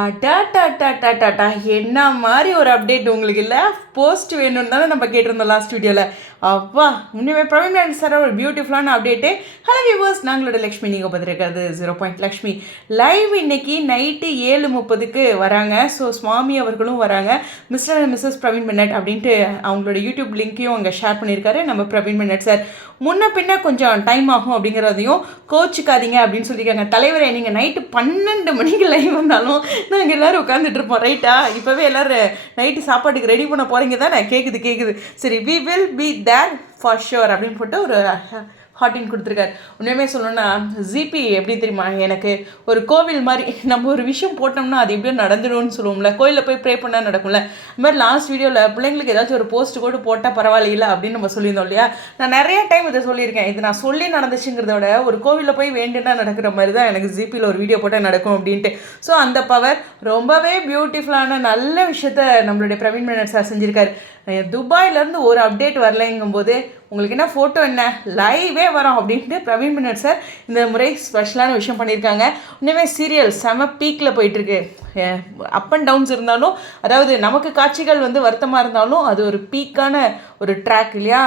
அடாடாடாடாடாடா என்ன மாதிரி ஒரு அப்டேட் உங்களுக்கு இல்லை? போஸ்ட் வேணும்னு தானே நம்ம கேட்டிருந்தோம் லாஸ்ட் வீடியோவில். அப்பா உண்மையுமே பிரவீன் சார் ஒரு பியூட்டிஃபுல்லான அப்டேட்டு. ஹலோ வியூவர்ஸ், நாங்களோட லக்ஷ்மி, நீங்கள் பார்த்துருக்கிறது 0 லக்ஷ்மி. லைவ் இன்னைக்கு நைட்டு 7:30க்கு வராங்க. ஸோ சுவாமி அவர்களும் வராங்க. Mister and missus Praveen Bennett அப்படின்ட்டு அவங்களோட யூடியூப் லிங்க்கையும் அங்கே ஷேர் பண்ணியிருக்காரு நம்ம பிரவீன் பென்னட் சார். முன்ன பின்ன கொஞ்சம் டைம் ஆகும் அப்படிங்கிறதையும் கோச்சிக்காதீங்க அப்படின்னு சொல்லியிருக்காங்க. தலைவரை நீங்கள் நைட்டு 12 மணிக்கு லைவ் வந்தாலும் நாங்கள் எல்லோரும் உட்காந்துட்டு இருப்போம், ரைட்டா? இப்போவே எல்லோரும் நைட்டு சாப்பாட்டுக்கு ரெடி பண்ண போகிறீங்க தான். நான் கேட்குது. சரி, we will be there for sure அப்படின்னு போட்டு ஒரு ஹாட்டின் கொடுத்துருக்காரு. உண்மையுமே சொல்லணும்னா ஜிபி எப்படி தெரியுமா, எனக்கு ஒரு கோவில் மாதிரி. நம்ம ஒரு விஷயம் போட்டோம்னா அது எப்படியோ நடந்துடும்னு சொல்லுவோம்ல, கோயிலில் போய் ப்ரே பண்ணால் நடக்கும்ல. அது மாதிரி லாஸ்ட் வீடியோவில் பிள்ளைங்களுக்கு ஏதாச்சும் ஒரு போஸ்ட் கூட போட்டால் பரவாயில்ல அப்படின்னு நம்ம சொல்லியிருந்தோம் இல்லையா? நான் நிறைய டைம் இதை சொல்லியிருக்கேன். இது நான் சொல்லி நடந்துச்சுங்கிறத விட ஒரு கோவிலில் போய் வேண்டுன்னா நடக்கிற மாதிரி தான் எனக்கு ஜிபியில் ஒரு வீடியோ போட்டால் நடக்கும் அப்படின்ட்டு. ஸோ அந்த பவர் ரொம்பவே பியூட்டிஃபுல்லான நல்ல விஷயத்த நம்மளுடைய பிரவீன் பென்னட் சார் செஞ்சுருக்காரு. துபாயிலேருந்து ஒரு அப்டேட் வரலைங்கும்போது உங்களுக்கு என்ன ஃபோட்டோ என்ன லைவே வரோம் அப்படின்ட்டு பிரவீன் பென்னட் சார் இந்த முறை ஸ்பெஷலான விஷயம் பண்ணியிருக்காங்க. இன்னுமே சீரியல் செம பீக்கில் போயிட்டுருக்கு. அப் அண்ட் டவுன்ஸ் இருந்தாலும், அதாவது நமக்கு காட்சிகள் வந்து வருத்தமாக இருந்தாலும் அது ஒரு பீக்கான ஒரு ட்ராக் இல்லையா?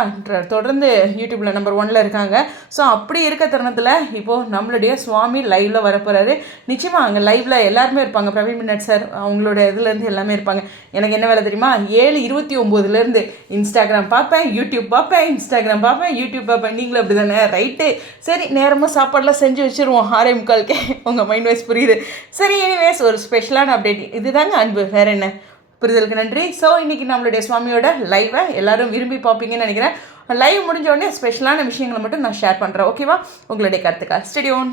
தொடர்ந்து யூடியூப்பில் நம்பர் 1ல் இருக்காங்க. ஸோ அப்படி இருக்க தருணத்தில் இப்போது நம்மளுடைய சுவாமி லைவில் வரப்போகிறாரு. நிச்சயமாக அங்கே லைவில் எல்லாருமே இருப்பாங்க. பிரவீன் பென்னட் சார் அவங்களோட இதுலேருந்து எல்லாமே இருப்பாங்க. எனக்கு என்ன வேலை தெரியுமா? 7:29 இன்ஸ்டாகிராம் பார்ப்பேன், யூடியூப் பார்ப்பேன், இன்ஸ்டாகிராம் பார்ப்பேன், யூடியூப் பார்ப்பேன். நீங்களும் அப்படி தானே? ரைட்டு. சரி, நேரமாக சாப்பாடெலாம் செஞ்சு வச்சுருவோம். 6:45 உங்கள் மைண்ட் வைஸ் புரியுது. சரி, எனிவேஸ் ஒரு ஸ்பெஷலான அப்டேட் இதுதாங்க அன்பு, வேறு என்ன? புரிதலுக்கு நன்றி. ஸோ இன்றைக்கி நம்மளுடைய சுவாமியோட லைவை எல்லோரும் விரும்பி பார்ப்பீங்கன்னு நினைக்கிறேன். லைவ் முடிஞ்ச உடனே ஸ்பெஷலான விஷயங்களை மட்டும் நான் ஷேர் பண்ணுறேன். ஓகேவா? உங்களுடைய கருத்துக்கா ஸ்டேடியோன்.